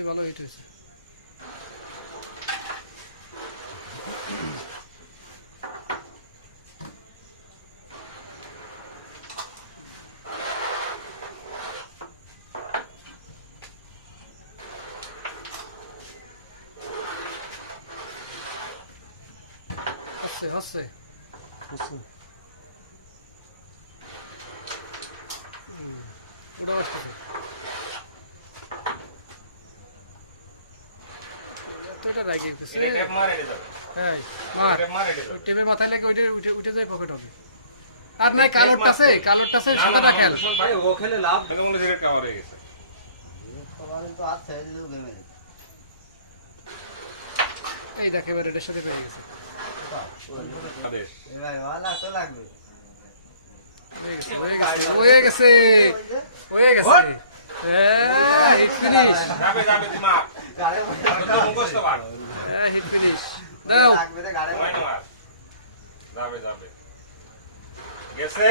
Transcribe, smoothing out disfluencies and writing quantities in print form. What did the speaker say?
আসলে ভালো হিট হয়েছে। আসছে আসছে ওটা আসতেছে। তো এটা রাগে গেছে। হ্যাঁ মার টেপের মাথায় লেগে ওইটা উঠে উঠে যায় পকেট হবে। আর নাই কালোরটা আছে সাদাটা খেল। ভাই ও খেলে লাভ। এই দেখ এবার এটার সাথে পেয়ে গেছে। হয়ে গেছে হয়ে গেছে। হিট ফিনিশ হিট ফিনিশ দাও। গেছে